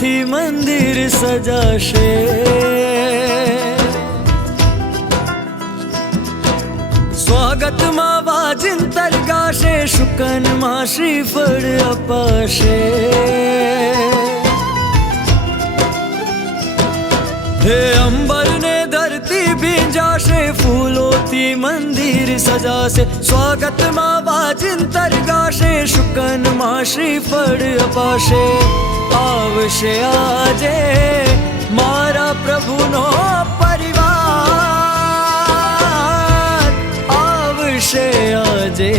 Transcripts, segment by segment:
ફૂલોથી મંદિર સજાશે, સ્વાગતમાં વાજિંતર ગાશે, શુકનમાં શ્રીફળ અપાશે। હે અંબર ને ધરતી ભીંજાશે, ફૂલોથી મંદિર સજાશે, સ્વાગતમાં વાજિંતર ગાશે, શુકનમાં શ્રીફળ અપાશે। આવશે આજે મારા પ્રભુનો પરિવાર, આવશે આજે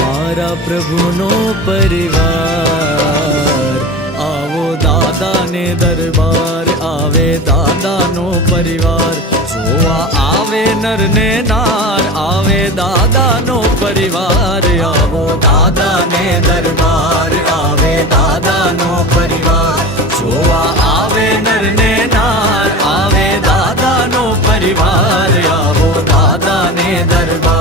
મારા પ્રભુનો પરિવાર। આવો દાદાને દરબાર, આવે દાદાનો પરિવાર, જોવા આવે નર ને નાર, આવે દાદાનો પરિવાર। આવો દાદાને દરબાર, આવે દાદાનો પરિવાર, જોવા આવે નર ને નાર, આવે દાદાનો પરિવાર। આવો દાદાને દરબાર।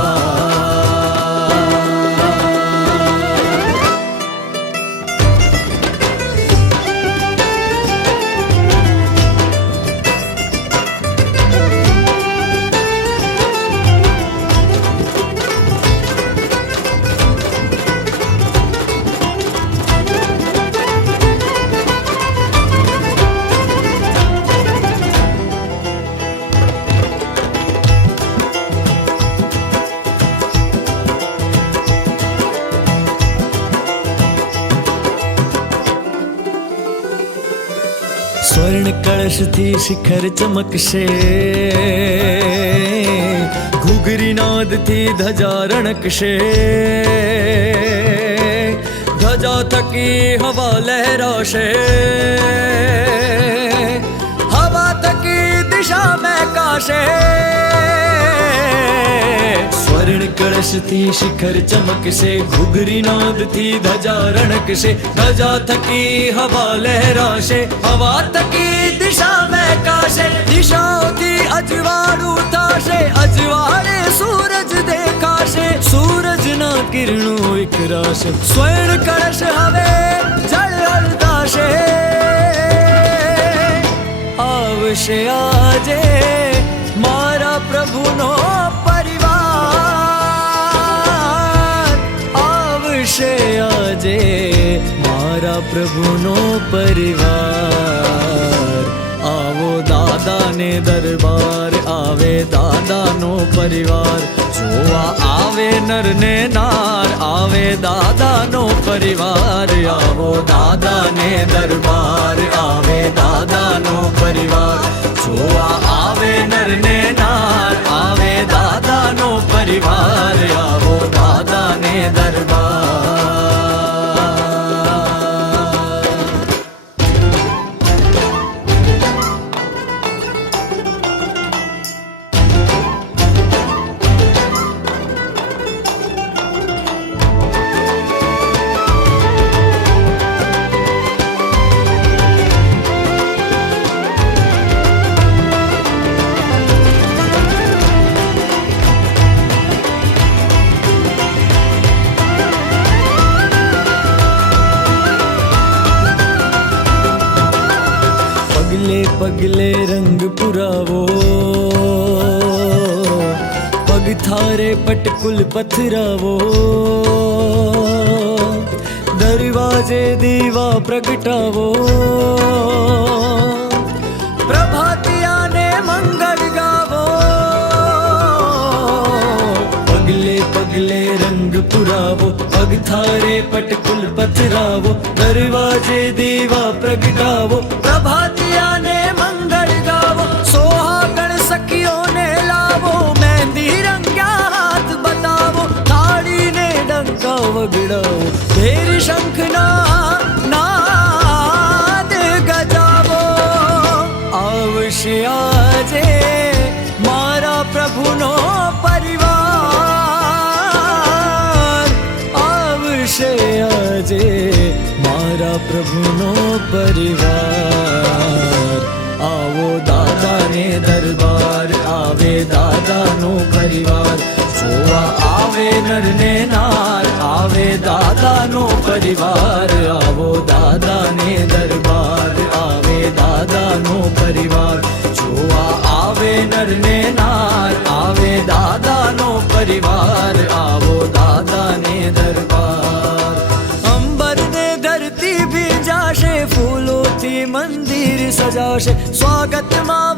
स्वर्ण कलशथी शिखर चमकशे, घुघरी नादथी धजा रણકશે, ધજા થકી હવા લહેરાશે, હવા થકી દિશા મહેકાશે। स्वर्ण कलशथी शिखर चमकશે, घुघरी नादथी ધજા રણકશે, ધજા થકી હવા લહેરાશે, હવા થકી દિશા મહેકાશે, દિશાઓથી અજવાળું થશે, અજવાળે સૂરજ દેખાશે, સૂરજના કિરણો વિખરાશે, સ્વર્ણ કળશ હવે ઝળહળતાશે। આવશે આજે મારા પ્રભુનો પરિવાર, આવશે આજે મારા પ્રભુનો પરિવાર। આવો દાદાને દરબાર, આવે દાદાનો પરિવાર, જોવા આવે નર ને નાર, આવે દાદાનો પરિવાર। આવો દાદાને દરબાર, આવે દાદાનો પરિવાર, જોવા આવે નર ને નાર, આવે દાદાનો પરિવાર। આવો દાદાને દરબાર। પગલે પગલે રંગ પુરાવો, પગ થારે પટકુલ પથરાવો, દરવાજે દીવા પ્રગટાવો, પ્રભાતિયાને મંગળ ગાવો। પગલે પગલે રંગ પુરાવો, પગ થારે પટકુલ પથરાવો, દરવાજે દીવા પ્રગટાવો, પ્રભાતિયાને મંગળ ગાવો, સોહાગણ સખીઓને લાવો, મહેંદી રંગ્યા હાથ બતાવો, થાળીને ડંકા વગડાવો, ભેર શંખના નાદ ગજાવો। આવશે આજે મારા પ્રભુનો પરિવાર, આવશે આજે મારા પ્રભુનો પરિવાર। આવો દાદાને દરબાર, આવે દાદાનો પરિવાર, જોવા આવે નર ને નાર, આવે દાદાનો પરિવાર। આવો દાદાને દરબાર, મોટી મંદિર સજાશે સ્વાગતમાં